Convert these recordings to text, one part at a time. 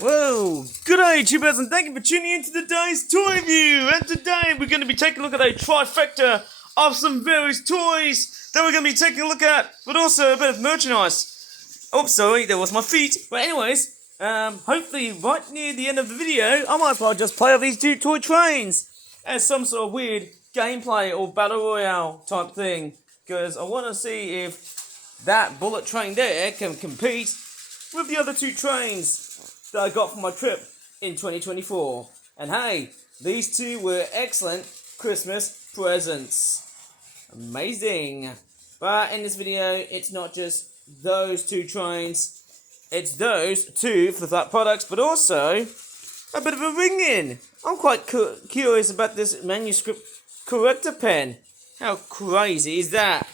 Whoa, good day, tubers, and thank you for tuning in to today's Toy Review. And today we're going to be taking a look at a trifecta of some various toys that we're going to be taking a look at, but also a bit of merchandise. Oh, sorry, there was my feet. But anyways, hopefully right near the end of the video, I might as well just play with these two toy trains as some sort of weird gameplay or battle royale type thing, because I want to see if that bullet train there can compete with the other two trains that I got for my trip in 2024. And hey, these two were excellent Christmas presents. Amazing. But in this video, it's not just those two trains, it's those two flip-flop products, but also a bit of a ring-in. I'm quite curious about this manuscript corrector pen. How crazy is that?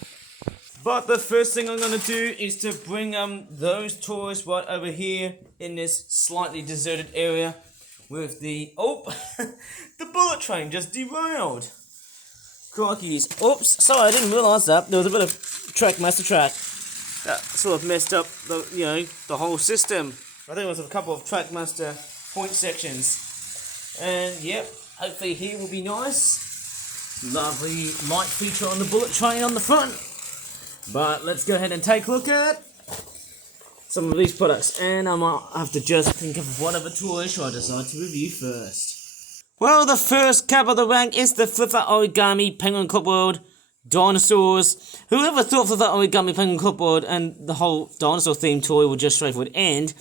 But the first thing I'm going to do is to bring those toys right over here in this slightly deserted area with the... Oh, the bullet train just derailed. Crikeys. Oops, sorry, I didn't realise that. There was a bit of Trackmaster track that sort of messed up the whole system. I think it was a couple of Trackmaster point sections. And yep, hopefully here will be nice. Lovely light feature on the bullet train on the front. But let's go ahead and take a look at some of these products. And I might have to just think of whatever toy should I decide to review first. Well, the first cab of the rank is the Flip-Flop Origami Penguin Club World Dinosaurs. Whoever thought Flip-Flop Origami Penguin Club World and the whole dinosaur themed toy would just straightforward end?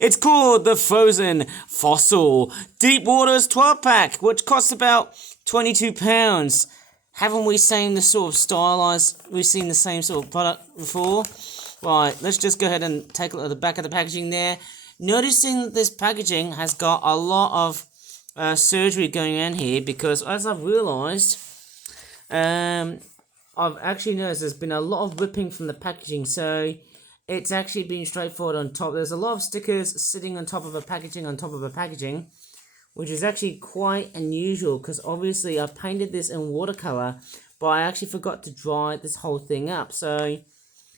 It's called the Frozen Fossil Deep Waters 12 pack, which costs about £22. Haven't we seen the sort of stylized, we've seen the same sort of product before? Right, let's just go ahead and take a look at the back of the packaging there. Noticing that this packaging has got a lot of surgery going on here, because as I've realised, I've actually noticed there's been a lot of ripping from the packaging, so it's actually been straightforward on top. There's a lot of stickers sitting on top of a packaging, which is actually quite unusual, because obviously I painted this in watercolor, but I actually forgot to dry this whole thing up. So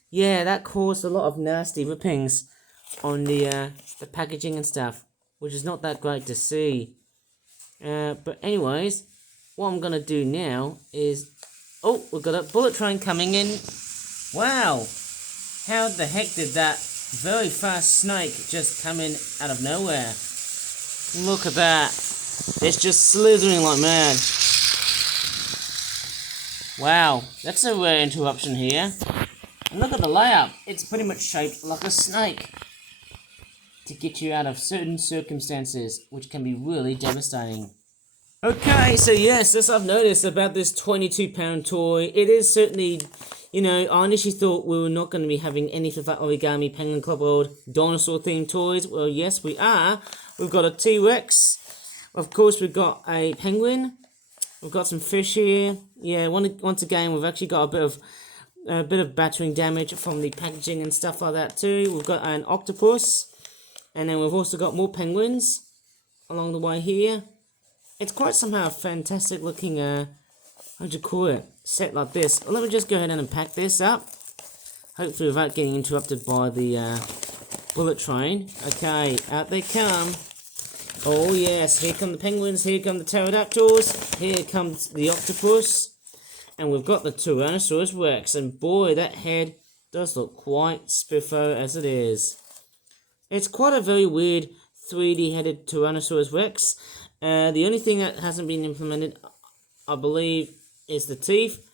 yeah, that caused a lot of nasty rippings on the packaging and stuff, which is not that great to see. But anyways, what I'm gonna do now is, oh, we've got a bullet train coming in. Wow, how the heck did that very fast snake just come in out of nowhere? Look at that. It's just slithering like mad. Wow, that's a rare interruption here. And look at the layout. It's pretty much shaped like a snake to get you out of certain circumstances, which can be really devastating. Okay, so yes, as I've noticed about this £22 toy, it is certainly, I initially thought we were not going to be having any of that Origami Penguin Club World dinosaur themed toys. Well, yes, we are. We've got a T-Rex. Of course, we've got a penguin. We've got some fish here. Yeah, once again, we've actually got a bit of battering damage from the packaging and stuff like that too. We've got an octopus, and then we've also got more penguins along the way here. It's quite somehow a fantastic looking, how'd you call it, set like this. Well, let me just go ahead and unpack this up, hopefully without getting interrupted by the bullet train. Okay, out they come. Oh yes, here come the penguins, here come the pterodactyls, here comes the octopus, and we've got the Tyrannosaurus Rex, and boy, that head does look quite spiffo as it is. It's quite a very weird 3D headed Tyrannosaurus Rex. The only thing that hasn't been implemented, I believe, is the teeth.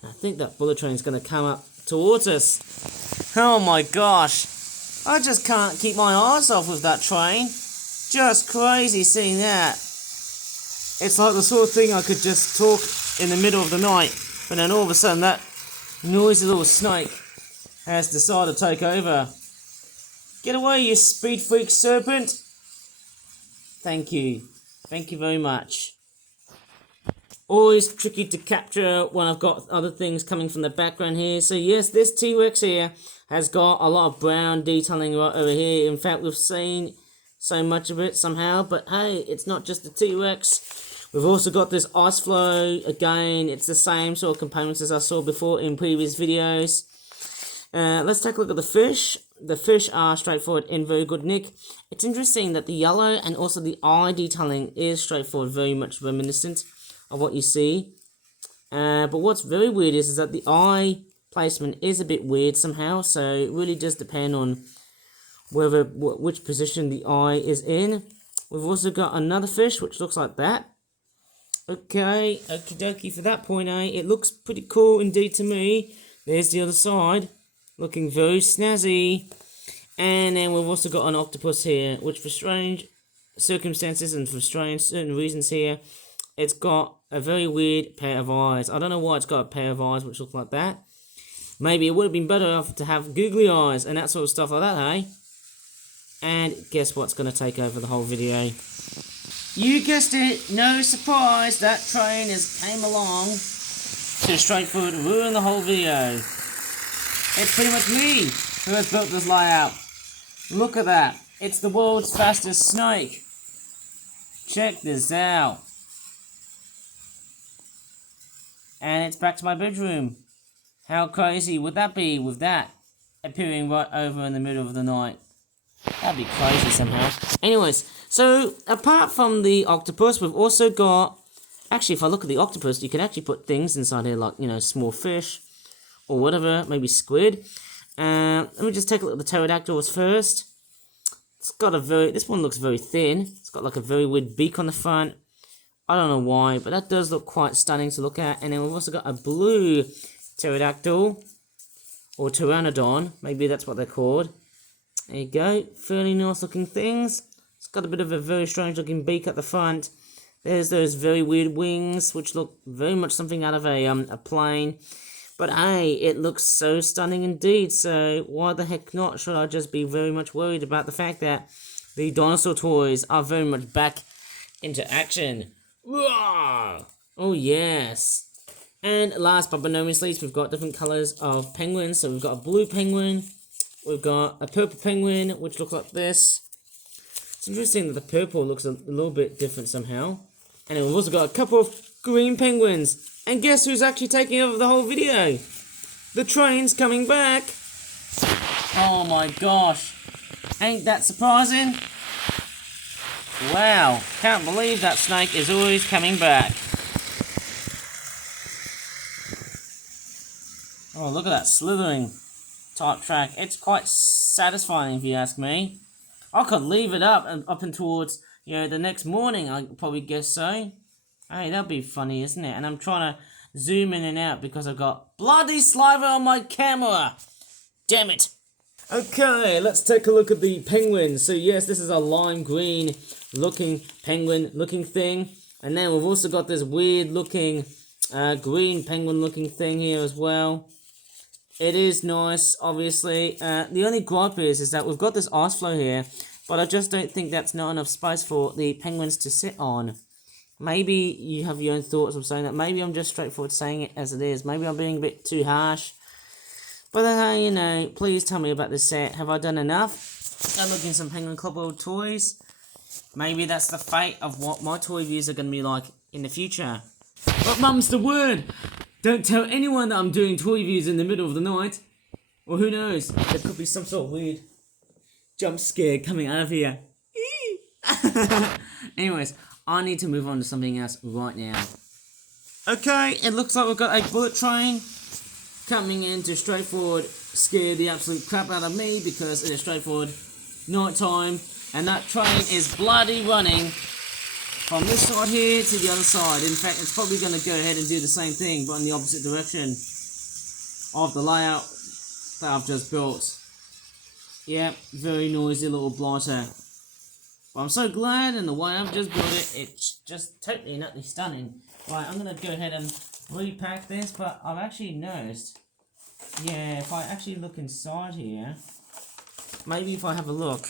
And I think that bullet train is going to come up towards us. Oh my gosh, I just can't keep my eyes off with that train. Just crazy seeing that. It's like the sort of thing I could just talk in the middle of the night, but then all of a sudden that noisy little snake has decided to take over. Get away, you speed freak serpent. Thank you. Thank you very much. Always tricky to capture when I've got other things coming from the background here. So yes, this T-Rex here has got a lot of brown detailing right over here. In fact, we've seen so much of it somehow, but hey, it's not just the T-Rex. We've also got this ice flow. Again, it's the same sort of components as I saw before in previous videos. Let's take a look at the fish. the fish are straightforward in very good nick. It's interesting that the yellow and also the eye detailing is straightforward, very much reminiscent of what you see. But what's very weird is that the eye placement is a bit weird somehow, so it really does depend on which position the eye is in. We've also got another fish which looks like that. Okay, okie dokie for that point, eh? It looks pretty cool indeed to me. There's the other side, looking very snazzy. And then we've also got an octopus here, which for strange circumstances and for strange certain reasons here, it's got a very weird pair of eyes. I don't know why it's got a pair of eyes which look like that. Maybe it would have been better to have googly eyes and that sort of stuff like that, eh? And guess what's going to take over the whole video? You guessed it, no surprise, that train came along to straightforward ruin the whole video. It's pretty much me who has built this layout. Look at that, it's the world's fastest snake. Check this out. And it's back to my bedroom. How crazy would that be with that appearing right over in the middle of the night? That'd be crazy somehow. Anyways, so apart from the octopus, we've also got... Actually, if I look at the octopus, you can actually put things inside here like, you know, small fish or whatever, maybe squid. Let me just take a look at the pterodactyls first. It's got a very... This one looks very thin. It's got like a very weird beak on the front. I don't know why, but that does look quite stunning to look at. And then we've also got a blue pterodactyl or pteranodon. Maybe that's what they're called. There you go, fairly nice looking things. It's got a bit of a very strange looking beak at the front. There's those very weird wings, which look very much something out of a plane. But hey, it looks so stunning indeed, so why the heck not? Should I just be very much worried about the fact that the dinosaur toys are very much back into action? Roar! Oh yes. And last but not least, we've got different colours of penguins. So we've got a blue penguin. We've got a purple penguin, which looks like this. It's interesting that the purple looks a little bit different somehow. And then we've also got a couple of green penguins. And guess who's actually taking over the whole video? The train's coming back. Oh my gosh. Ain't that surprising? Wow, can't believe that snake is always coming back. Oh, look at that slithering type track. It's quite satisfying if you ask me. I could leave it up and towards, you know, the next morning, I probably guess so. Hey, that'd be funny, isn't it? And I'm trying to zoom in and out because I've got bloody saliva on my camera. Damn it. Okay, let's take a look at the penguin. So yes, this is a lime green looking penguin looking thing. And then we've also got this weird looking green penguin looking thing here as well. It is nice, obviously. The only gripe is that we've got this ice floe here, but I just don't think that's not enough space for the penguins to sit on. Maybe you have your own thoughts of saying that. Maybe I'm just straightforward saying it as it is. Maybe I'm being a bit too harsh. But then, you know, please tell me about this set. Have I done enough? I'm looking at some Penguin Club World toys. Maybe that's the fate of what my toy reviews are going to be like in the future. But mum's the word! Don't tell anyone that I'm doing toy reviews in the middle of the night. Or who knows, there could be some sort of weird jump scare coming out of here. Anyways, I need to move on to something else right now. Okay, it looks like we've got a bullet train coming in to straightforward scare the absolute crap out of me because it is straightforward night time. And that train is bloody running from this side here to the other side. In fact, it's probably going to go ahead and do the same thing, but in the opposite direction of the layout that I've just built. Yep, very noisy little blighter. But I'm so glad in the way I've just built it, it's just totally and utterly stunning. Right, I'm going to go ahead and repack this, but I've actually noticed, yeah, if I actually look inside here, maybe if I have a look,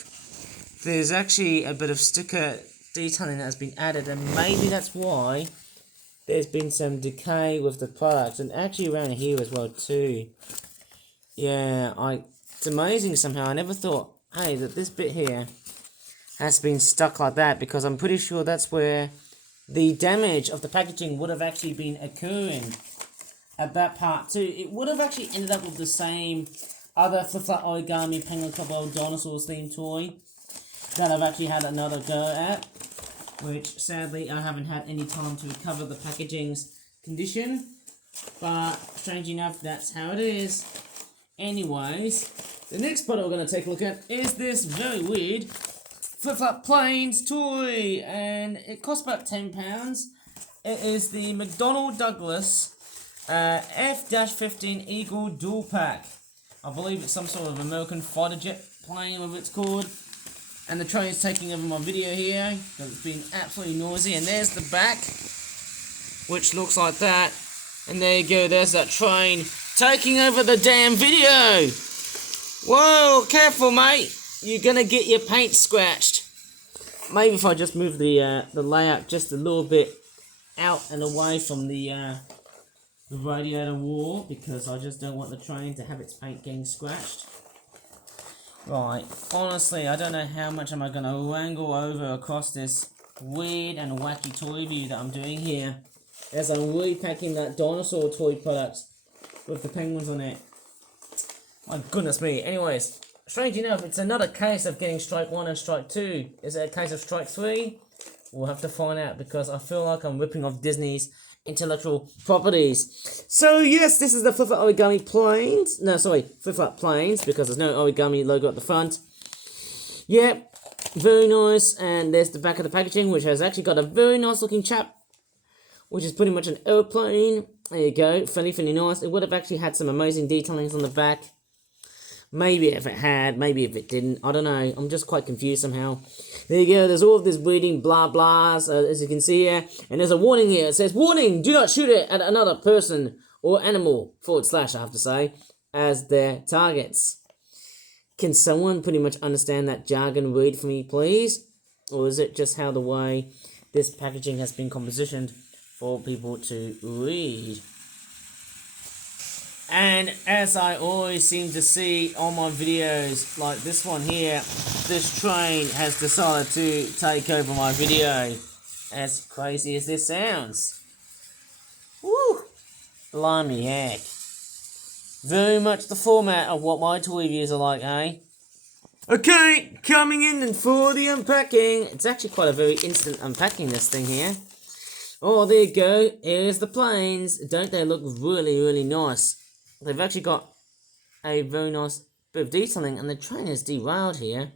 there's actually a bit of sticker detailing that has been added, and maybe that's why there's been some decay with the product, and actually around here as well too. Yeah, it's amazing somehow. I never thought, hey, that this bit here has been stuck like that, because I'm pretty sure that's where the damage of the packaging would have actually been occurring at that part too. It would have actually ended up with the same other flip-flop origami Penguin Cobalt Dinosaurs themed toy that I've actually had another go at, which sadly I haven't had any time to recover the packaging's condition, but strange enough, that's how it is. Anyways, the next product we're going to take a look at is this very weird Flip-Flop Planes toy, and it costs about £10. It is the McDonnell Douglas F-15 Eagle Dual Pack. I believe it's some sort of American fighter jet plane, whatever it's called. And the train is taking over my video here, because it's been absolutely noisy. And there's the back, which looks like that. And there you go, there's that train taking over the damn video. Whoa, careful mate, you're gonna get your paint scratched. Maybe if I just move the layout just a little bit out and away from the radiator wall, because I just don't want the train to have its paint getting scratched. Right, honestly, I don't know how much am I going to wrangle over across this weird and wacky toy review that I'm doing here, as I'm repacking that dinosaur toy product with the penguins on it. My goodness me. Anyways, strange enough, it's another case of getting strike 1 and strike 2. Is it a case of strike 3? We'll have to find out, because I feel like I'm ripping off Disney's intellectual properties. So yes, this is the Flip-Flop Origami Planes. No, sorry, Flip-Flop Planes, because there's no origami logo at the front. Yep, very nice. And there's the back of the packaging, which has actually got a very nice looking chap, which is pretty much an airplane. There you go, fairly nice. It would have actually had some amazing detailings on the back. Maybe if it had, maybe if it didn't. I don't know. I'm just quite confused somehow. There you go. There's all of this bleeding blah blahs, as you can see here. And there's a warning here. It says, "Warning, do not shoot it at another person or animal, / I have to say, as their targets." Can someone pretty much understand that jargon read for me, please? Or is it just how the way this packaging has been compositioned for people to read? And as I always seem to see on my videos, like this one here, this train has decided to take over my video. As crazy as this sounds. Woo! Blimey heck. Very much the format of what my toy reviews are like, eh? Okay, coming in and for the unpacking. It's actually quite a very instant unpacking, this thing here. Oh, there you go. Here's the planes. Don't they look really, really nice? They've actually got a very nice bit of detailing, and the train is derailed here.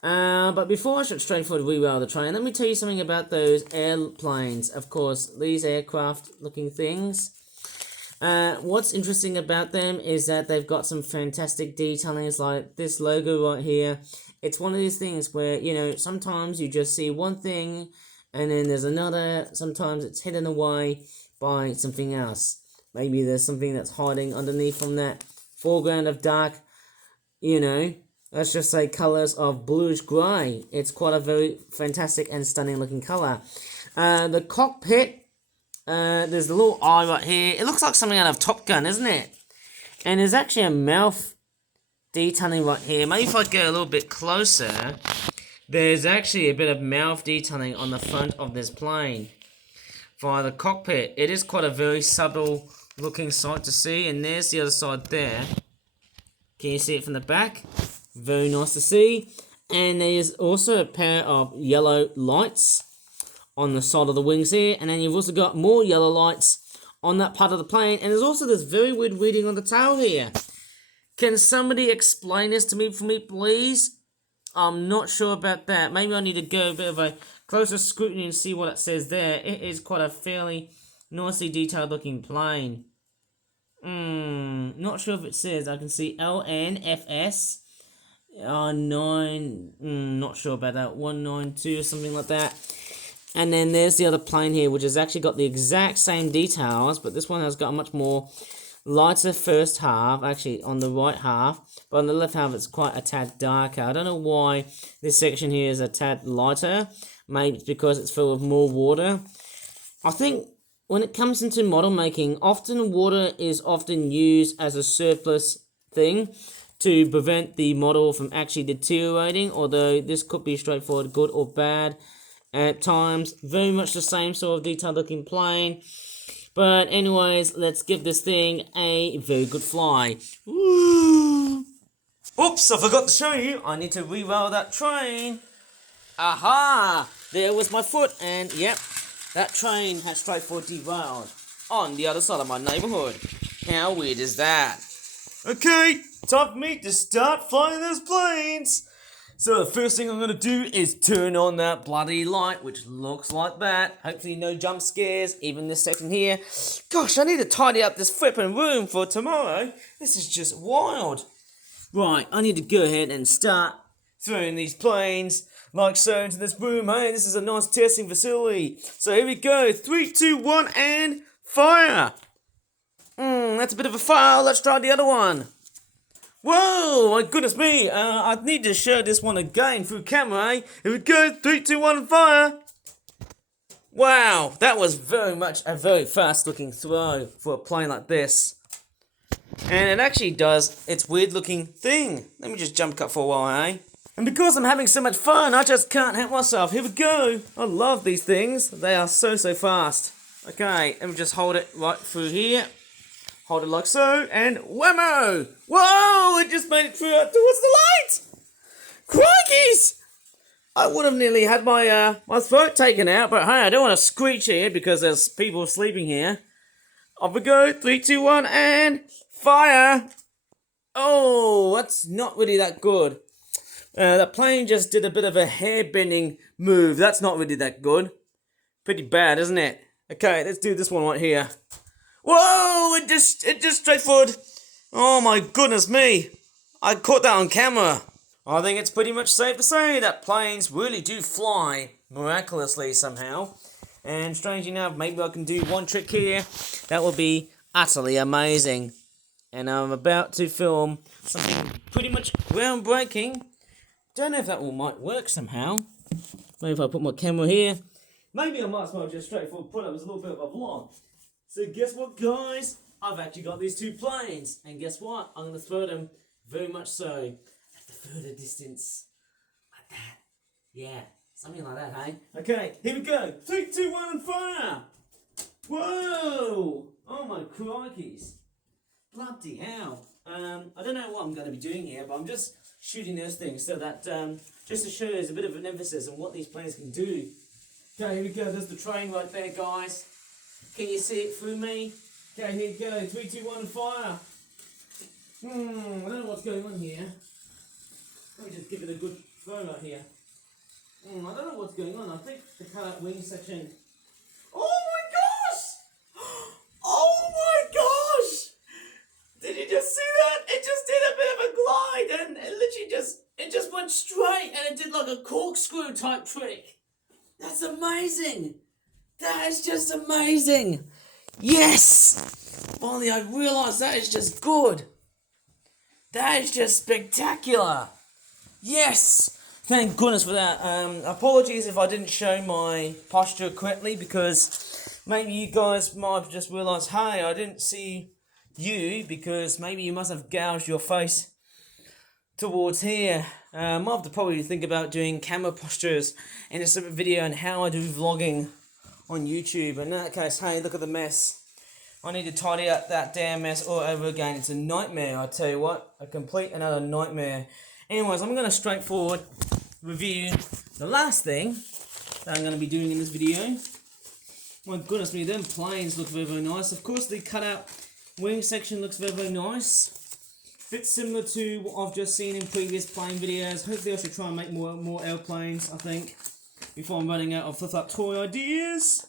But before I should straightforward derail the train, let me tell you something about those airplanes. Of course, these aircraft-looking things. What's interesting about them is that they've got some fantastic detailings, like this logo right here. It's one of these things where, you know, sometimes you just see one thing, and then there's another. Sometimes it's hidden away by something else. Maybe there's something that's hiding underneath from that foreground of dark, you know, let's just say colours of bluish grey. It's quite a very fantastic and stunning looking colour. The cockpit, there's the little eye right here. It looks like something out of Top Gun, isn't it? And there's actually a mouth detailing right here. Maybe if I go a little bit closer, there's actually a bit of mouth detailing on the front of this plane. Via the cockpit. It is quite a very subtle looking sight to see, and there's the other side there. Can you see it from the back? Very nice to see. And there's also a pair of yellow lights on the side of the wings here, and then you've also got more yellow lights on that part of the plane, and there's also this very weird reading on the tail here. Can somebody explain this to me for me, please? I'm not sure about that. Maybe I need to go a bit of a closer scrutiny and see what it says there. It is quite a fairly nicely detailed looking plane. Not sure if it says. I can see LNFS 9, not sure about that, 192 or something like that. And then there's the other plane here, which has actually got the exact same details, but this one has got a much more lighter first half, actually on the right half, but on the left half it's quite a tad darker. I don't know why this section here is a tad lighter. Maybe it's because it's filled with more water. I think when it comes into model making, often water is often used as a surplus thing to prevent the model from actually deteriorating, although this could be straightforward good or bad at times. Very much the same sort of detailed looking plane. But anyways, let's give this thing a very good fly. Woo! Oops, I forgot to show you. I need to re-roll that train. Aha! There was my foot, and yep, that train has straightforward derailed on the other side of my neighborhood. How weird is that? Okay, time for me to start flying those planes. So the first thing I'm gonna do is turn on that Bloody light, which looks like that. Hopefully no jump scares, even this section here. Gosh, I need to tidy up this flipping room for tomorrow. This is just wild. Right, I need to go ahead and start throwing these planes like so into this room. Hey, this is a nice testing facility. So here we go. 3, 2, 1, and fire. That's a bit of a fail. Let's try the other one. Whoa, my goodness me. I need to show this one again through camera, eh? Here we go. 3, 2, 1, and fire. Wow, that was very much a very fast looking throw for a plane like this. And it actually does its weird looking thing. Let me just jump cut for a while, eh? And because I'm having so much fun, I just can't help myself. Here we go. I love these things. They are so fast. Okay, let me just hold it right through here. Hold it like so, and whammo! Whoa, it just made it through towards the light! Crikeys! I would have nearly had my my throat taken out, but hey, I don't want to screech here because there's people sleeping here. Off we go, 3, 2, 1, and fire! Oh, that's not really that good. That plane just did a bit of a hair-bending move. That's not really that good. Pretty bad, isn't it? Okay, let's do this one right here. Whoa! It just straightforward. Oh my goodness me! I caught that on camera. I think it's pretty much safe to say that planes really do fly miraculously somehow. And strangely enough, maybe I can do one trick here. That will be utterly amazing. And I'm about to film something pretty much groundbreaking. Don't know if that might work somehow. Maybe if I put my camera here. Maybe I might as well just straightforward put up as a little bit of a vlog. So guess what, guys? I've actually got these two planes. And guess what? I'm going to throw them very much so at the further distance. Like that. Yeah, something like that, hey? Okay, here we go. 3, 2, 1, and fire! Whoa! Oh my crikeys. Bloody hell. I don't know what I'm going to be doing here, but I'm just shooting those things so that, just to show you there's a bit of an emphasis on what these planes can do. Okay, here we go. There's the train right there, guys. Can you see it through me? Okay, here we go. 3, 2, 1, and fire. I don't know what's going on here. Let me just give it a good throw right here. I don't know what's going on. I think the cut-out wing section... Oh my gosh! Oh my gosh! Did you just see that? It just did a bit of a glide and it literally just went straight and it did like a corkscrew type trick. That's amazing! That is just amazing! Yes! Finally I realised that is just good. That is just spectacular. Yes! Thank goodness for that. Apologies if I didn't show my posture correctly because maybe you guys might have just realised, hey, I didn't see you because maybe you must have gouged your face towards here. Might have to probably think about doing camera postures in a separate video on how I do vlogging on YouTube. In that case, hey, look at the mess. I need to tidy up that damn mess all over again. It's a nightmare, I tell you what. A complete another nightmare. Anyways, I'm going to straightforward review the last thing that I'm going to be doing in this video. My goodness me, them planes look very, very nice. Of course, the cutout wing section looks very, very nice. Bit similar to what I've just seen in previous plane videos. Hopefully I should try and make more airplanes, I think, before I'm running out of flip-up toy ideas.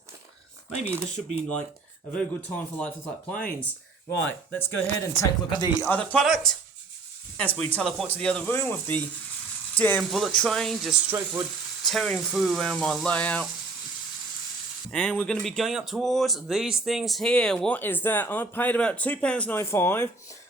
Maybe this should be like a very good time for like flip-up planes. Right, let's go ahead and take a look at the other product as we teleport to the other room with the damn bullet train just straightforward tearing through around my layout. And we're going to be going up towards these things here. What is that? I paid about £2.95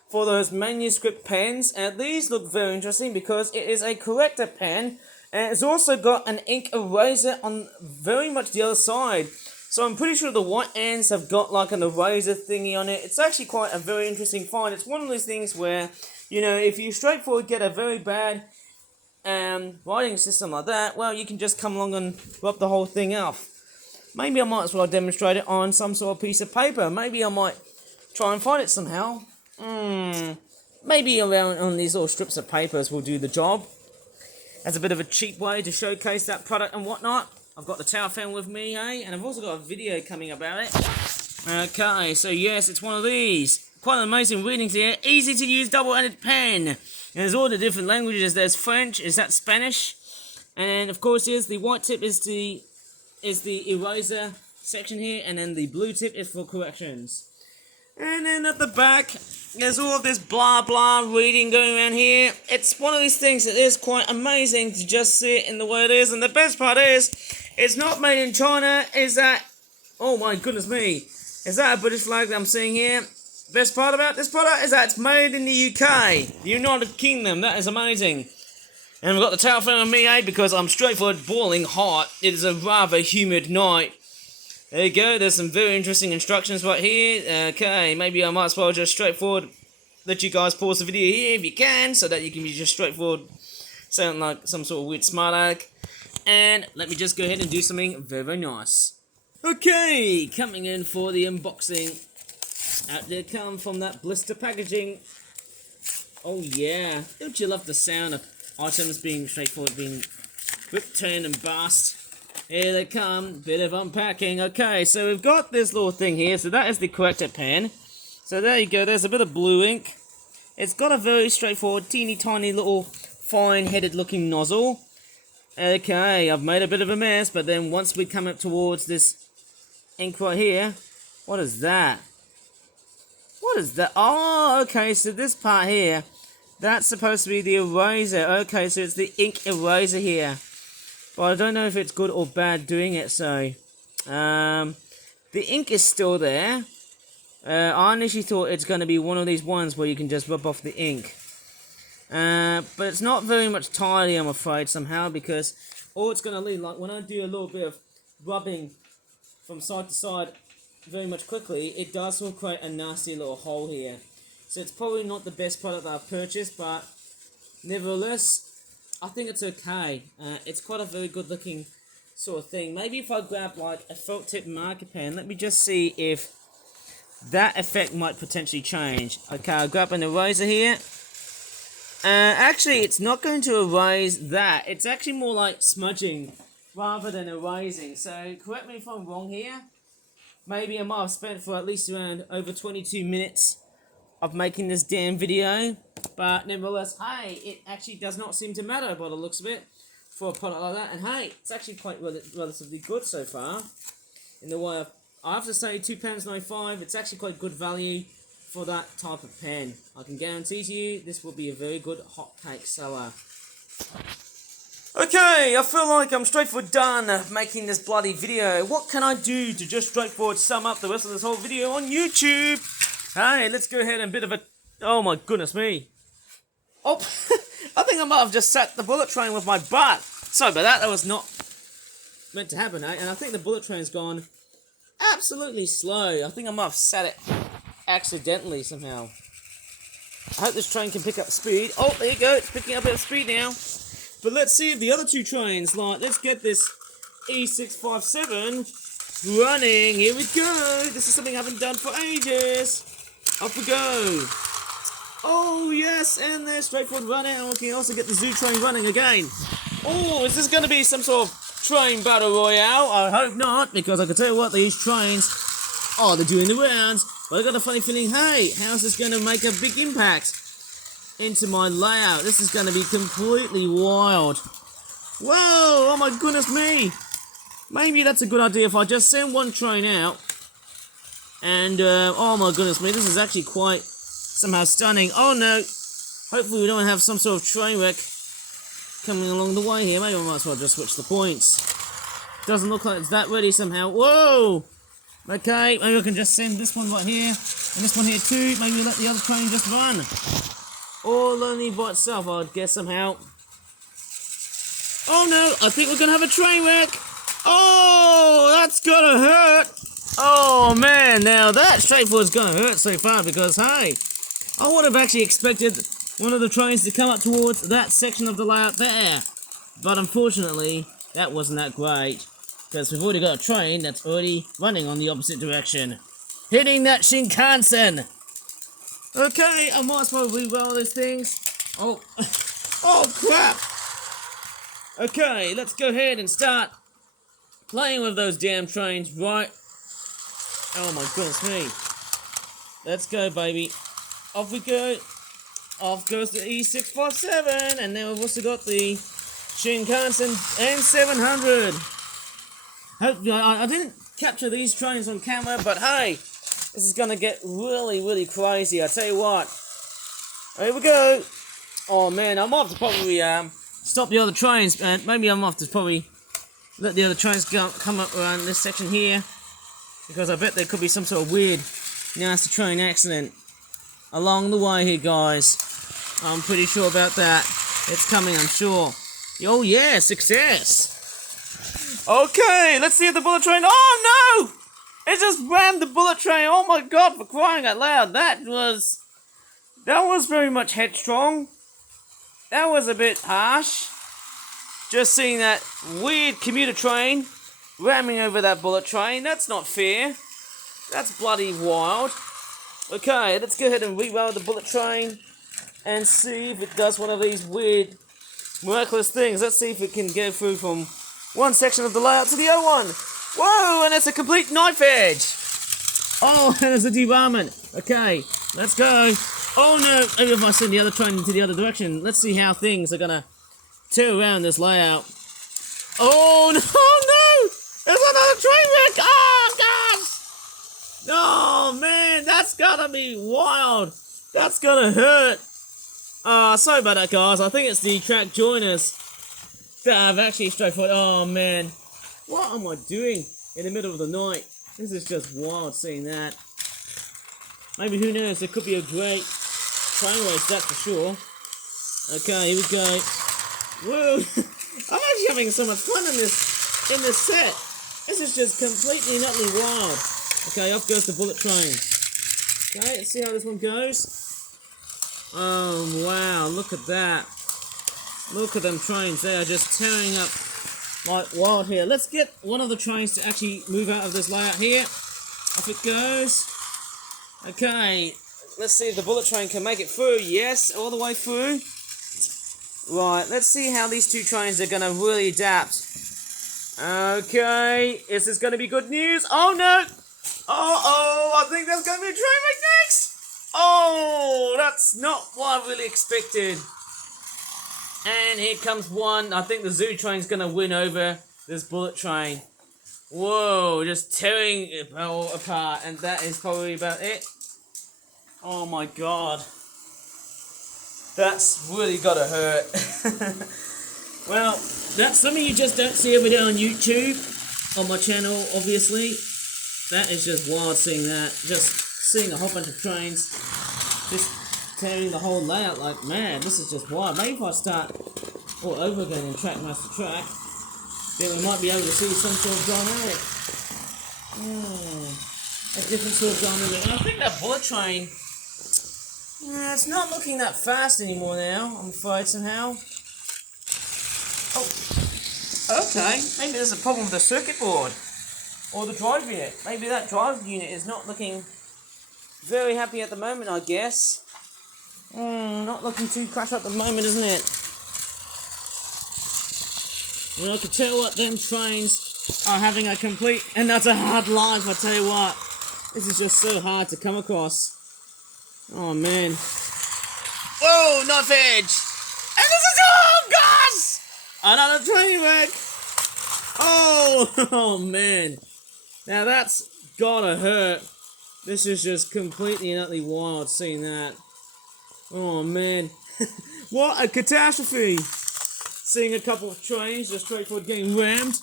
for those manuscript pens, and these look very interesting because it is a corrector pen, and it's also got an ink eraser on very much the other side. So I'm pretty sure the white ends have got like an eraser thingy on it. It's actually quite a very interesting find. It's one of those things where, you know, if you straightforward get a very bad writing system like that, well, you can just come along and rub the whole thing off. maybe I might as well demonstrate it on some sort of piece of paper. Maybe I might try and find it somehow. Maybe around on these little strips of papers will do the job. As a bit of a cheap way to showcase that product and whatnot. I've got the tower fan with me, and I've also got a video coming about it. Okay, so yes, it's one of these. Quite amazing readings here. Easy to use double-ended pen. And there's all the different languages. There's French, is that Spanish? And of course, here's the white tip is the eraser section here, and then the blue tip is for corrections. And then at the back, there's all of this blah blah reading going around here. It's one of these things that is quite amazing to just see it in the way it is. And the best part is, it's not made in China. Is that, oh my goodness me, is that a British flag that I'm seeing here? Best part about this product is that it's made in the UK, the United Kingdom. That is amazing. And we've got the towel fan on me, because I'm straightforward boiling hot. It is a rather humid night. There you go, there's some very interesting instructions right here. Okay, maybe I might as well just straightforward let you guys pause the video here if you can, so that you can be just straightforward, sound like some sort of weird smart aleck. And let me just go ahead and do something very, very nice. Okay, coming in for the unboxing. Out there come from that blister packaging. Oh yeah, don't you love the sound of items being straightforward, being ripped, turned and burst. Here they come, bit of unpacking. Okay, so we've got this little thing here, so that is the corrector pen. So there you go, there's a bit of blue ink. It's got a very straightforward, teeny tiny little fine-headed looking nozzle. Okay, I've made a bit of a mess, but then once we come up towards this ink right here, what is that? What is that? Oh, okay, so this part here, that's supposed to be the eraser. Okay, so it's the ink eraser here. But I don't know if it's good or bad doing it, so... the ink is still there. I initially thought it's going to be one of these ones where you can just rub off the ink. But it's not very much tidy, I'm afraid, somehow, because all it's going to leave, like when I do a little bit of rubbing from side to side very much quickly, it does sort of create a nasty little hole here. So it's probably not the best product that I've purchased, but nevertheless, I think it's okay. It's quite a very good looking sort of thing. Maybe if I grab like a felt tip marker pen, let me just see if that effect might potentially change. Okay, I'll grab an eraser here. Actually, it's not going to erase that. It's actually more like smudging rather than erasing. So correct me if I'm wrong here. Maybe I might have spent for at least around over 22 minutes of making this damn video, but nevertheless, hey, it actually does not seem to matter by the looks of it for a product like that. And hey, it's actually quite relatively good so far. In the way of, I have to say, £2.95. It's actually quite good value for that type of pen. I can guarantee to you this will be a very good hotcake seller. Okay, I feel like I'm straightforward done making this bloody video. What can I do to just straightforward sum up the rest of this whole video on YouTube? Hey, let's go ahead and a bit of a... Oh my goodness me. Oh, I think I might have just sat the bullet train with my butt. Sorry about that, that was not meant to happen, eh? And I think the bullet train's gone absolutely slow. I think I might have sat it accidentally somehow. I hope this train can pick up speed. Oh, there you go, it's picking up a bit of speed now. But let's see if the other two trains, like, let's get this E657 running. Here we go. This is something I haven't done for ages. Off we go. Oh, yes, and they're straightforward running. And we can also get the zoo train running again. Oh, is this going to be some sort of train battle royale? I hope not, because I can tell you what, these trains, oh, they're doing the rounds. But I got a funny feeling, hey, how's this going to make a big impact into my layout? This is going to be completely wild. Whoa, oh my goodness me. Maybe that's a good idea if I just send one train out. And, oh my goodness me, this is actually quite somehow stunning. Oh no, hopefully we don't have some sort of train wreck coming along the way here. Maybe I might as well just switch the points. Doesn't look like it's that ready somehow. Whoa! Okay, maybe I can just send this one right here, and this one here too. Maybe we'll let the other train just run. All only by itself, I'd guess somehow. Oh no, I think we're gonna have a train wreck. Oh, that's gonna hurt. Oh man, now that straightforward's gonna hurt so far because, hey, I would have actually expected one of the trains to come up towards that section of the layout there. But unfortunately, that wasn't that great. Because we've already got a train that's already running on the opposite direction. Hitting that Shinkansen! Okay, I might as well re-roll these things. Oh, oh crap! Okay, let's go ahead and start playing with those damn trains, right? Oh my goodness me. Let's go, baby. Off we go. Off goes the E657, and then we've also got the Shinkansen N700. Hopefully, I didn't capture these trains on camera, but hey, this is gonna get really crazy. I tell you what. Here we go. Oh man, I might have to probably stop the other trains, and maybe I might have to probably let the other trains come up around this section here, because I bet there could be some sort of weird, nasty train accident along the way here, guys. I'm pretty sure about that. It's coming, I'm sure. Oh yeah, success! Okay, let's see if the bullet train. Oh no! It just rammed the bullet train. Oh my god, for crying out loud. That was very much headstrong. That was a bit harsh. Just seeing that weird commuter train ramming over that bullet train. That's not fair. That's bloody wild. Okay, let's go ahead and re-roll the bullet train and see if it does one of these weird, miraculous things. Let's see if it can go through from one section of the layout to the other one. Whoa, and it's a complete knife edge. Oh, and there's a derailment. Okay, let's go. Oh no, maybe if I send the other train into the other direction. Let's see how things are gonna tear around this layout. Oh no, there's another train wreck. Oh gosh. Oh man, that's gotta be wild. That's gonna hurt. Sorry about that, guys. I think it's the track joiners that have actually straight forward. Oh man, what am I doing in the middle of the night? This is just wild seeing that. Maybe, who knows, there could be a great train race, that's for sure. Okay, here we go. Whoa, I'm actually having so much fun in this set. This is just completely and utterly wild. Okay, off goes the bullet train. Okay, let's see how this one goes. Oh wow, look at that. Look at them trains, they are just tearing up like wild here. Let's get one of the trains to actually move out of this layout here. Off it goes. Okay, let's see if the bullet train can make it through. Yes, all the way through. Right, let's see how these two trains are going to really adapt. Okay, is this going to be good news? Oh no! Oh, I think there's going to be a train wreck next! Oh, that's not what I really expected. And here comes one. I think the zoo train's going to win over this bullet train. Whoa, just tearing it all apart. And that is probably about it. Oh my god. That's really gotta hurt. Well, that's something you just don't see every day on YouTube. On my channel, obviously. That is just wild seeing that. Just seeing a whole bunch of trains just tearing the whole layout like mad. This is just wild. Maybe if I start all over again in Trackmaster Track, then we might be able to see some sort of dynamic. A different sort of dynamic. And I think that bullet train, it's not looking that fast anymore now, I'm afraid, somehow. Oh, okay. Maybe there's a problem with the circuit board. Or the drive unit. Maybe that drive unit is not looking very happy at the moment, I guess. Not looking too crash at the moment, isn't it? Well, I can tell what, them trains are having a complete and utter hard life, I tell you what. This is just so hard to come across. Oh man. Whoa, knife edge! And this is, oh gosh! Another train wreck! Oh man. Now that's gotta hurt. This is just completely and utterly wild seeing that. Oh man. What a catastrophe! Seeing a couple of trains just straight forward getting rammed.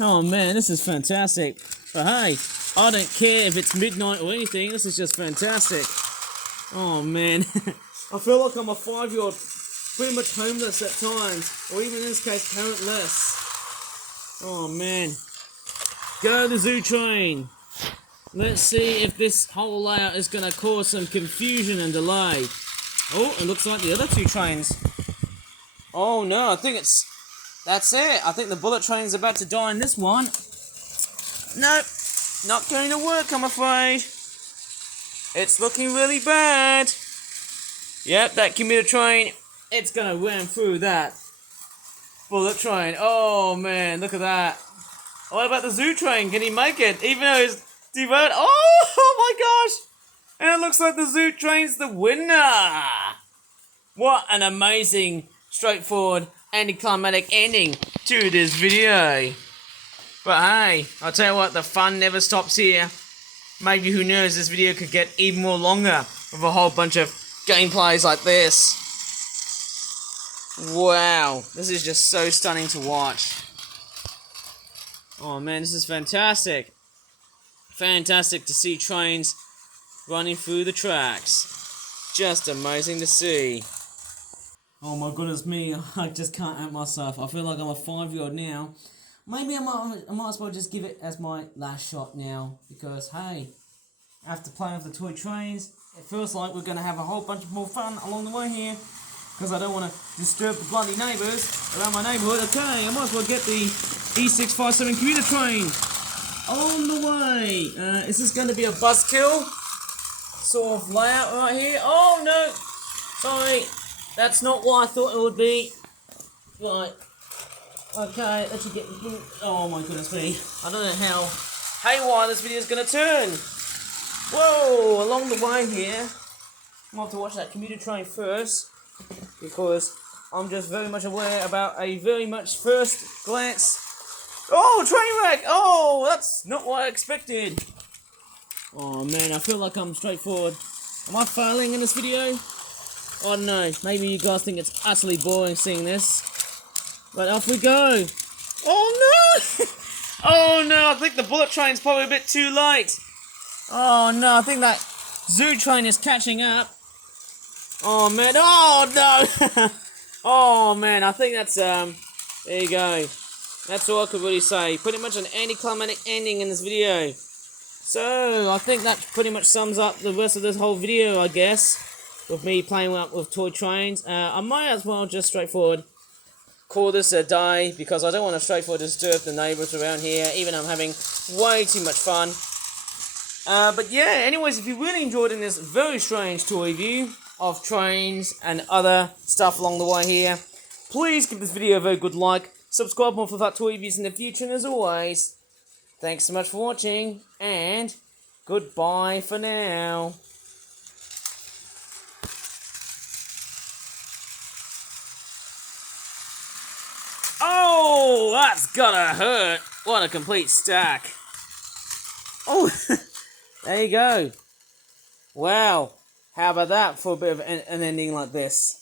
Oh man, this is fantastic. But hey, I don't care if it's midnight or anything, this is just fantastic. Oh man, I feel like I'm a 5-year-old, pretty much homeless at times, or even in this case, parentless. Oh man. Go the zoo train. Let's see if this whole layout is going to cause some confusion and delay. Oh, it looks like the other two trains. Oh no, I think it's that's it. I think the bullet train's about to die in this one. Nope, not going to work, I'm afraid. It's looking really bad. Yep, that commuter train, it's gonna ram through that bullet train. Oh man, look at that. What about the zoo train? Can he make it? Even though it's devoted. Oh my gosh! And it looks like the zoo train's the winner. What an amazing, straightforward, anticlimactic ending to this video. But hey, I'll tell you what, the fun never stops here. Maybe, who knows, this video could get even more longer with a whole bunch of gameplays like this. Wow, this is just so stunning to watch. Oh man, this is fantastic. Fantastic to see trains running through the tracks. Just amazing to see. Oh my goodness me, I just can't help myself. I feel like I'm a 5-year-old now. Maybe I might as well just give it as my last shot now. Because hey, after playing with the toy trains, it feels like we're going to have a whole bunch more fun along the way here. Because I don't want to disturb the bloody neighbours around my neighbourhood. Okay, I might as well get the E657 commuter train on the way. Is this going to be a buzzkill sort of layout right here? Oh no, sorry, that's not what I thought it would be. Right, okay, let's get. Oh my goodness me, I don't know how haywire this video is going to turn. Whoa, along the way here, I'm going to have to watch that commuter train first, because I'm just very much aware about a very much first glance. Oh, train wreck! Oh, that's not what I expected. Oh man, I feel like I'm straightforward. Am I failing in this video? Oh no, maybe you guys think it's utterly boring seeing this. But off we go. Oh no! Oh no, I think the bullet train's probably a bit too late. Oh no, I think that zoo train is catching up. Oh man, oh no! Oh man, I think that's, there you go. That's all I could really say. Pretty much an anticlimactic ending in this video. So, I think that pretty much sums up the rest of this whole video, I guess. With me playing with toy trains. I might as well just straightforward call this a day, because I don't want to straightforward disturb the neighbours around here, even though I'm having way too much fun. But yeah, anyways, if you really enjoyed in this very strange toy review of trains and other stuff along the way here, please give this video a very good like, subscribe more for that toy reviews in the future, and as always, thanks so much for watching, and goodbye for now. Oh, that's gotta hurt. What a complete stack. Oh, there you go. Wow. How about that for a bit of an ending like this?